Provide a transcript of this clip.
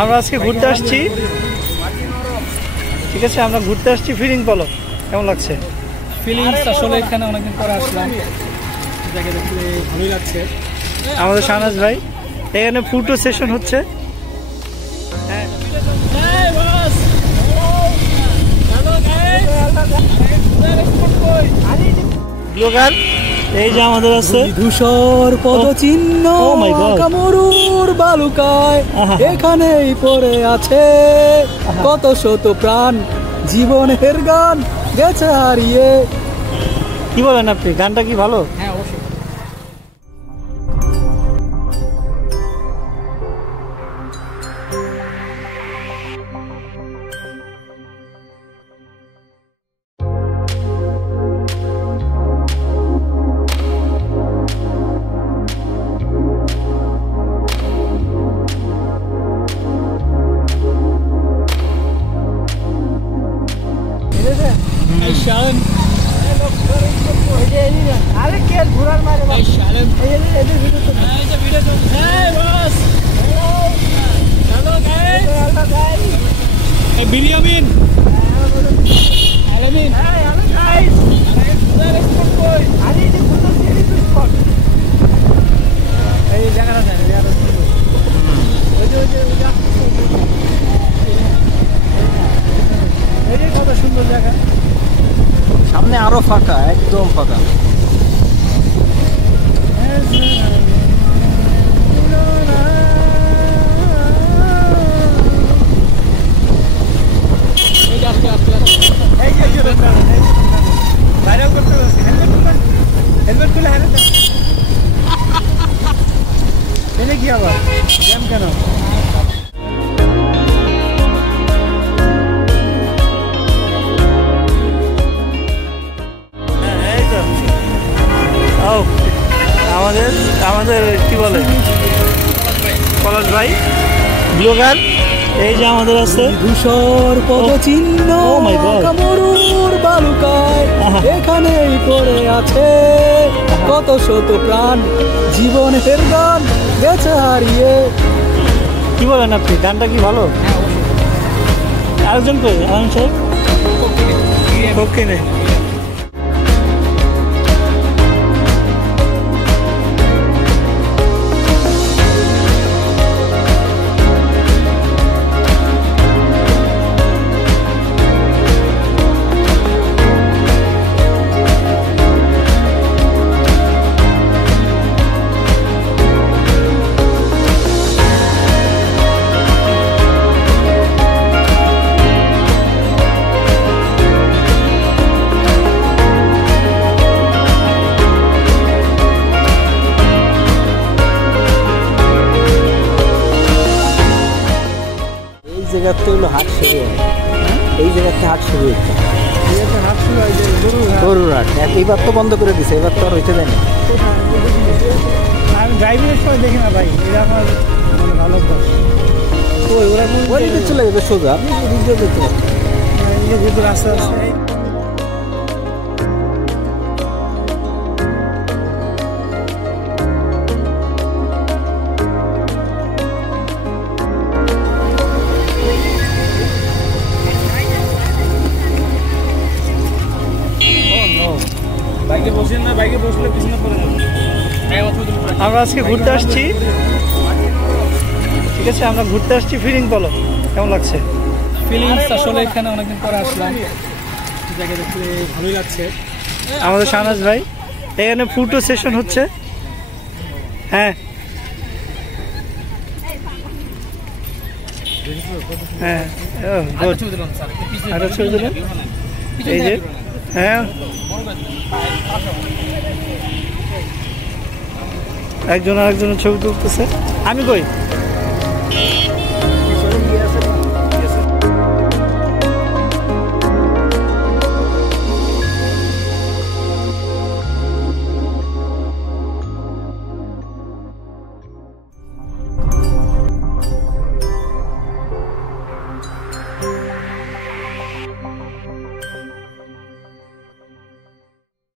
আমরা আজকে ঘুরতে আসছি, ঠিক আছে? আমরা ঘুরতে আসছি, ফিলিং বলো কেমন লাগছে? ফিলিংস আসলে এখানে অনেকদিন পরে আসলাম, জায়গা দেখলে ভালোই লাগছে। আমাদের শাহনাজ ভাই এখানে ফটো সেশন হচ্ছে। ব্লগার এই যে আমাদের আছে ধূসর পদচিহ্ন কামরুর বালুকায়, এখানেই পড়ে আছে কত শত প্রাণ, জীবনের গান গেছে হারিয়ে। কি বলেন আপনি? গানটা কি ভালো? হ্যাঁ অবশ্যই। কত সুন্দর জায়গা, সামনে আরো ফাঁকা, একদম ফাঁকা। কি আবার জ্যাম কেন? আমাদের আমাদের কি বলে পলাশ ভাই ব্লগার এই যে আমাদের আছে ধূসর পদচিহ্ন কামরুর বালুকায়, এখানেই পড়ে আছে কত শত প্রাণ, জীবনের গান গেছে হারিয়ে। কি বলেন আপনি? গানটা কি ভালো? আরেকজন কই? আলম সাহেব ওকে নেই। জায়গাতে হলো হাট শুরু হয়, এই জায়গাতে হাট শুরু হচ্ছে, গরুর হাট। এইবার তো বন্ধ করে দিছে, এবার তো আর হইতে দেয় না। আমি ড্রাইভিংয়ের সময় দেখি না ভাই, এটা আমার মানে ভালো অভ্যাস। ওই দিকে চলে যাবে সোজা, আপনি এদিক দিয়ে যেতে পারছেন, যেহেতু রাস্তা আছে। আমরা আজকে ঘুরতে আসছি, ঠিক আছে? আমরা ঘুরতে আসছি, ফিলিং বলো কেমন লাগছে? ফিলিংস আসলে এখানে অনেকদিন পরে আসলাম, জায়গা দেখলে ভালোই লাগছে। আমাদের শাহনাজ ভাই এখানে ফটো সেশন হচ্ছে। হ্যাঁ হ্যাঁ এই যে হ্যাঁ একজন আরেকজনের ছবি তুলতেছে। আমি কই?